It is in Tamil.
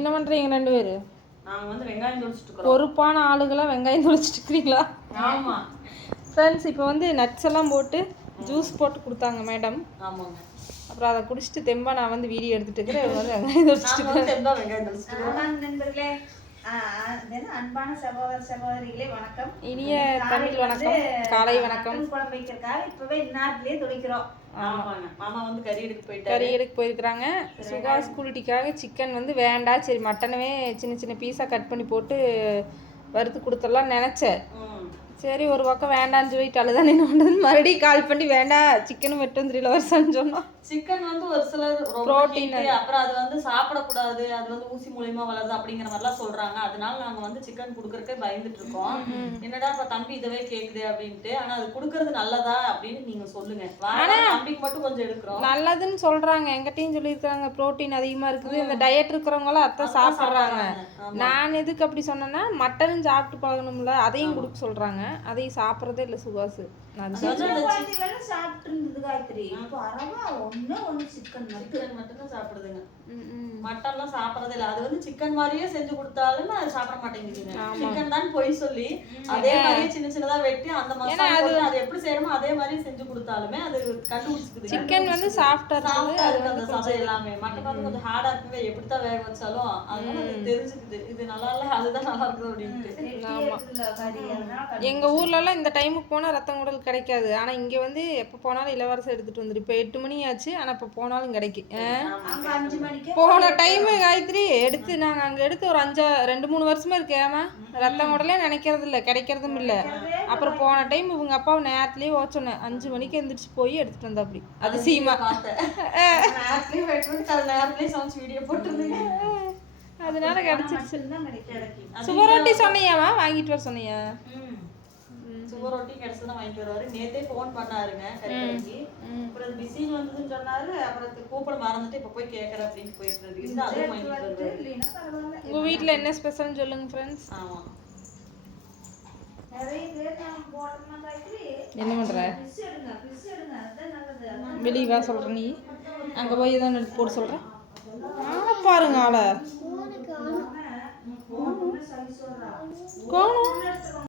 என்ன பண்ணுறீங்க ரெண்டு பேர்? நாங்கள் வந்து வெங்காயம் தொளிச்சிட்டு இருக்கோம். பொறுப்பான ஆளுகளாக வெங்காயம் தொளிச்சிட்டு இருக்கிறீங்களா? ஆமாம் ஃப்ரெண்ட்ஸ், இப்போ வந்து நட்ஸ் எல்லாம் போட்டு ஜூஸ் போட்டு கொடுத்தாங்க மேடம். ஆமாங்க. அப்புறம் அதை குடிச்சிட்டு தெம்பா நான் வந்து வீடியோ எடுத்துட்டு இருக்கிறேன். இவங்க வந்து வெங்காயம் தொளிச்சிட்டு வெங்காயம் அன்பான சகோதர சகோதரிகளே வணக்கம். இனிய தமிழ் வணக்கம், காலை வணக்கம். குழம்பு வைக்கிறதுக்காக இப்பவே இந்நாட்டிலேயே தொளிக்கிறோம். மாமா வந்து கறி எடுக்க போயிருக்கிறாங்க. சுகா ஸ்கூல் டீக்காக சிக்கன் வந்து வேண்டாம், சரி மட்டனவே சின்ன சின்ன பீஸாக கட் பண்ணி போட்டு வறுத்து கொடுத்துடலாம் நினச்சேன். சரி ஒரு பக்கம் வேண்டான்னு சொல்லிட்டு அழுதான் என்ன பண்ணுறது, மறுபடியும் கால் பண்ணி வேண்டாம் சிக்கனும் வெட்டு வந்துடல வருஷம்னு சொன்னோம். சிக்கன் வந்து ஒரு சிலர் புரோட்டீன், அப்புறம் அது வந்து சாப்பிடக்கூடாது, அது வந்து ஊசி மூலியமா வளருது அப்படிங்கிற மாதிரிலாம் சொல்றாங்க. அதனால நாங்க வந்து சிக்கன் குடுக்கறதுக்கே பயந்துட்டு இருக்கோம். என்னடா இப்ப தம்பி இதவே கேக்குது அப்படின்ட்டு. ஆனா அது குடுக்கறது நல்லதா அப்படின்னு நீங்க சொல்லுங்க. தம்பிக்கு மட்டும் கொஞ்சம் எடுக்கிறோம். நல்லதுன்னு சொல்றாங்க, எங்கிட்டையும் சொல்லியிருக்காங்க. புரோட்டீன் அதிகமா இருக்குது, இந்த டயட் இருக்கிறவங்களாம் அதான் சாப்பிட்றாங்க. நான் எதுக்கு அப்படி சொன்னேன்னா, மட்டனும் சாப்பிட்டு பழகணும்ல, அதையும் கொடுக்க சொல்றாங்க. அதையும் சாப்பிட்றதே இல்லை சுகாசு. சாப்பிட்டு இருந்தது காயத்ரி. சிக்கன் மட்டும்தான் சாப்பிடுதுங்க. மட்டன்லாம் சாப்பிடறதே இல்லை. அது வந்து சிக்கன் மாதிரியே செஞ்சு கொடுத்தாலும் அது சாப்பிட மாட்டேங்குதுங்க. சிக்கன் தான் பொய் சொல்லி அதே மாதிரியே சின்ன சின்னதா வெட்டி அந்த மசாலா அது எப்படி செய்யணுமோ அதே மாதிரியே செஞ்சு கொடுத்தாலுமே அது கண்டுபிடிச்சிக்குது. சிக்கன் வந்து சாஃப்டா இருக்கு அந்த சதை எல்லாமே. மட்டன் வந்து கொஞ்சம் ஹார்டா இருக்குங்க, எப்படித்தான் வேக வச்சாலும் அதனால அது தெரிஞ்சுக்குது இது நல்லா இல்லை அதுதான் நல்லா இருக்குது அப்படின்ட்டு. எங்க ஊர்ல எல்லாம் இந்த டைமுக்கு போனா ரத்தம் குடல் கிடைக்காது. ஆனா இங்க வந்து எப்ப போனாலும் இலவசம் எடுத்துட்டு வந்துரு. இப்ப 8 மணி ஆச்சு, ஆனா இப்ப போனாலும் கிடைக்கும். போன டைம் காயத்ரி எடுத்து நாங்க அங்க எடுத்து ஒரு 2-3 வருஷமா இருக்கேமா ரத்தம் குடலே நினைக்கிறது இல்லை, கிடைக்கிறதும் இல்லை. அப்புறம் போன டைம் இவங்க அப்பாவை நேரத்துலயே ஓச்சோன்னேன் 5 மணிக்கு எந்திரிச்சு போய் எடுத்துட்டு வந்தா. அப்படி அது சீமா அதனால கிடைச்சிருச்சு. சுவரொட்டி சொன்னியாமா வாங்கிட்டு வர சொன்னியா? சுவரொட்டி கிடைச்சதான் வாங்கிட்டு வருவாரு. நேத்தே போன் பண்ணாருங்க கறிக்கடைக்கு. அப்புறம் பிஸின்னு வந்ததுன்னு சொன்னாரு. அப்புறம் கூப்பிட மறந்துட்டு இப்ப போய் கேட்கறேன் அப்படின்னு போயிட்டு அதுவும் வாங்கிட்டு வருவாரு. உங்க வீட்டுல என்ன ஸ்பெஷல்னு சொல்லுங்க ஃப்ரெண்ட்ஸ். ஆமா என்ன பண்ற? வெளியே வா சொல்ற, நீ அங்க போய் தான் எடுத்து போட்டு சொல்ற. பாருங்க ஆளை காணும்.